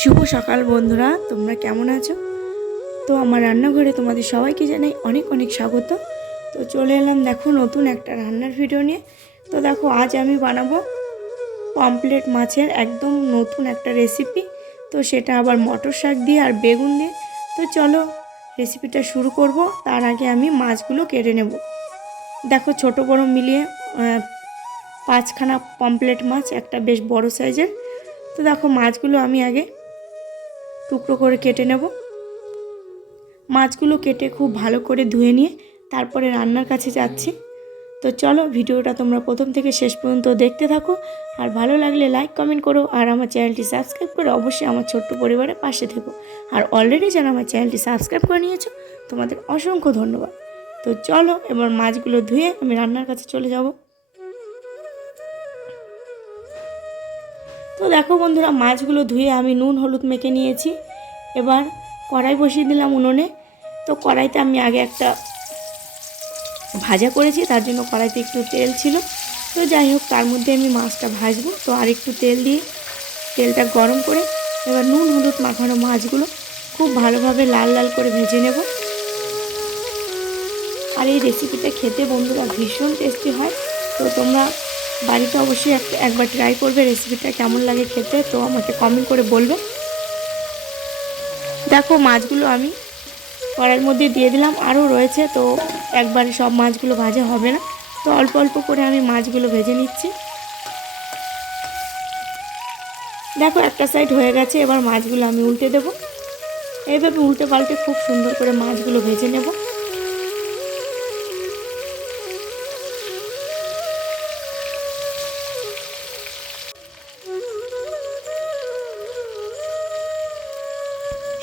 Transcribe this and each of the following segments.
শুভ সকাল বন্ধুরা, তোমরা কেমন আছো? তো আমার রান্নাঘরে তোমাদের সবাইকে জানাই অনেক অনেক স্বাগত। তো চলে এলাম দেখো নতুন একটা রান্নার ভিডিও নিয়ে। তো দেখো আজ আমি বানাবো পমফ্লেট মাছের একদম নতুন একটা রেসিপি। তো সেটা আবার মটর শাক দিয়ে আর বেগুন দিয়ে। তো চলো রেসিপিটা শুরু করব। তার আগে আমি মাছগুলো কেটে নেব। দেখো ছোট বড় মিলিয়ে 5খানা পমফ্লেট মাছ, একটা বেশ বড় সাইজের। তো দেখো মাছগুলো আমি আগে টুকরো করে কেটে নেব। মাছগুলো কেটে খুব ভালো করে ধুয়ে নিয়ে তারপরে রান্নার কাছে যাচ্ছি। তো চলো ভিডিওটা তোমরা প্রথম থেকে শেষ পর্যন্ত দেখতে থাকো। আর ভালো লাগলে লাইক কমেন্ট করো, আর আমার চ্যানেলটি সাবস্ক্রাইব করে অবশ্যই আমার ছোট্ট পরিবারের পাশে থেকো। আর অলরেডি যারা আমার চ্যানেলটি সাবস্ক্রাইব করে নিয়েছো তোমাদের অসংখ্য ধন্যবাদ। তো চলো এবার মাছগুলো ধুয়ে আমি রান্নার কাছে চলে যাব। তো দেখো বন্ধুরা, মাছগুলো ধুয়ে আমি নুন হলুদ মেখে নিয়েছি। এবার কড়াই বসিয়ে দিলাম উনুনে। তো কড়াইতে আমি আগে একটা ভাজা করেছি, তার জন্য কড়াইতে একটু তেল ছিল। তো যাই হোক, তার মধ্যে আমি মাছটা ভাজবো। তো আর একটু তেল দিয়ে তেলটা গরম করে এবার নুন হলুদ মাখানো মাছগুলো খুব ভালোভাবে লাল লাল করে ভেজে নেব। আর এই রেসিপিটা খেতে বন্ধুরা ভীষণ টেস্টি হয়। তো তোমরা বাড়িতে অবশ্যই একবার ট্রাই করবে, রেসিপিটা কেমন লাগে খেতে তো আমাকে কমেন্ট করে বলবে। দেখো মাছগুলো আমি কড়াইয়ের মধ্যে দিয়ে দিলাম, আরও রয়েছে। তো একবারে সব মাছগুলো ভাজা হবে না, তো অল্প অল্প করে আমি মাছগুলো ভেজে নিচ্ছি। দেখো একটা সাইড হয়ে গেছে, এবার মাছগুলো আমি উল্টে দেব। এইভাবে উল্টে পাল্টে খুব সুন্দর করে মাছগুলো ভেজে নেব।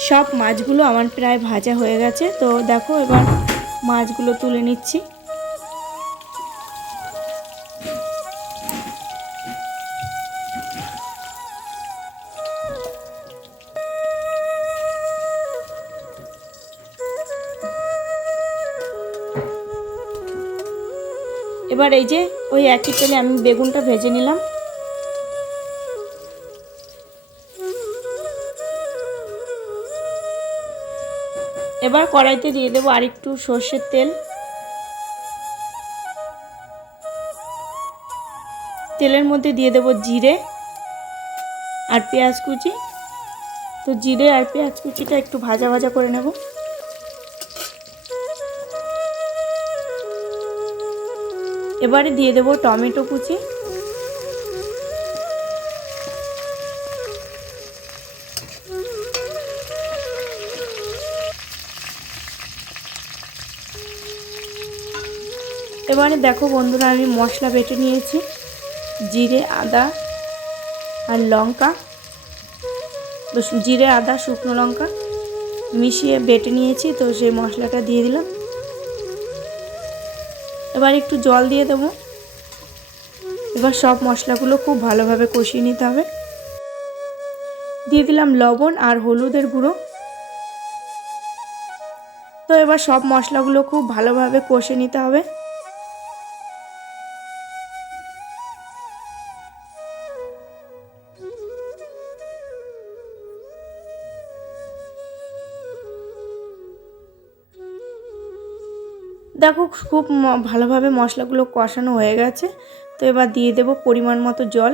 সব মাছগুলো আমার প্রায় ভাজা হয়ে গেছে। তো দেখো এবার মাছগুলো তুলে নিচ্ছি। এবার এই যে ওই একই তেলে আমি বেগুনটা ভেজে নিলাম। এবার কড়াইতে দিয়ে দেবো আরেকটু সর্ষের তেল। তেলের মধ্যে দিয়ে দেবো জিরে আর পেঁয়াজ কুচি। তো জিরে আর পেঁয়াজ কুচিটা একটু ভাজা ভাজা করে নেব। এবারে দিয়ে দেবো টমেটো কুচি। এবারে দেখো বন্ধুরা, আমি মশলা বেটে নিয়েছি। জিরে আদা আর লঙ্কা, জিরে আদা শুকনো লঙ্কা মিশিয়ে বেটে নিয়েছি। তো সেই মশলাটা দিয়ে দিলাম। এবার একটু জল দিয়ে দেবো। এবার সব মশলাগুলো খুব ভালোভাবে কষিয়ে নিতে হবে। দিয়ে দিলাম লবণ আর হলুদের গুঁড়ো। তো এবার সব মশলাগুলো খুব ভালোভাবে কষে নিতে হবে। দেখো খুব ভালোভাবে মশলাগুলো কষানো হয়ে গেছে। তো এবার দিয়ে দেব পরিমাণ মতো জল।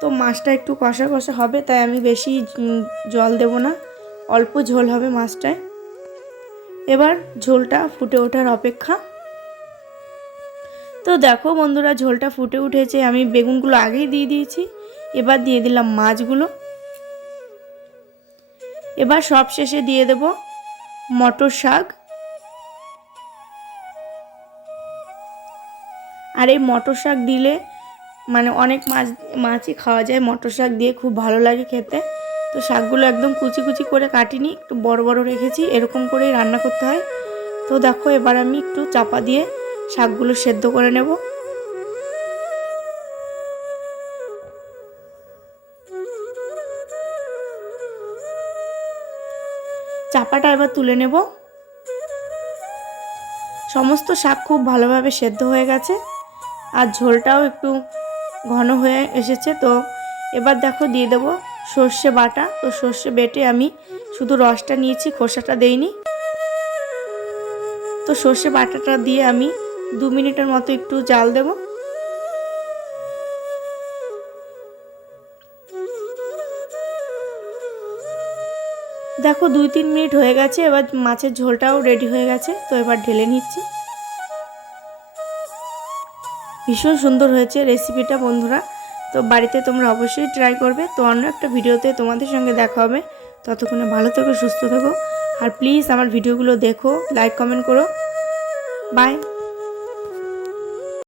তো মাছটা একটু কষা কষা হবে, তাই আমি বেশি জল দেব না, অল্প ঝোল হবে মাছটায়। এবার ঝোলটা ফুটে ওঠার অপেক্ষা। তো দেখো বন্ধুরা, ঝোলটা ফুটে উঠেছে। আমি বেগুনগুলো আগেই দিয়ে দিয়েছি। এবার দিয়ে দিলাম মাছগুলো। এবার সব শেষে দিয়ে দেব মটর শাক। আর এই মটর শাক দিলে মানে অনেক মাছই খাওয়া যায় মটর শাক দিয়ে, খুব ভালো লাগে খেতে। তো শাকগুলো একদম কুচি কুচি করে কাটিনি, একটু বড় বড় রেখেছি, এরকম করেই রান্না করতে হয়। তো দেখো এবার আমি একটু চাপা দিয়ে শাকগুলো সেদ্ধ করে নেব। চাপাটা এবার তুলে নেব। সমস্ত শাক খুব ভালোভাবে সেদ্ধ হয়ে গেছে, আর ঝোলটাও একটু ঘন হয়ে এসেছে। তো এবার দেখো দিয়ে দেবো সর্ষে বাটা। তো সর্ষে বেটে আমি শুধু রসটা নিয়েছি, খোসাটা দেইনি। তো সর্ষে বাটাটা দিয়ে আমি 2 মিনিটের মতো একটু জাল দেব। দেখো 2-3 মিনিট হয়ে গেছে, এবার মাছের ঝোলটাও রেডি হয়ে গেছে। তো এবার ঢেলে নিচ্ছি। ভীষণ সুন্দর হয়েছে রেসিপিটা বন্ধুরা। তো বাড়িতে তোমরা অবশ্যই ট্রাই করবে। তো অন্য একটা ভিডিওতে তোমাদের সঙ্গে দেখা হবে। ততক্ষণে ভালো থেকো, সুস্থ থেকো, আর প্লিজ আমার ভিডিওগুলো দেখো, লাইক কমেন্ট করো। বাই।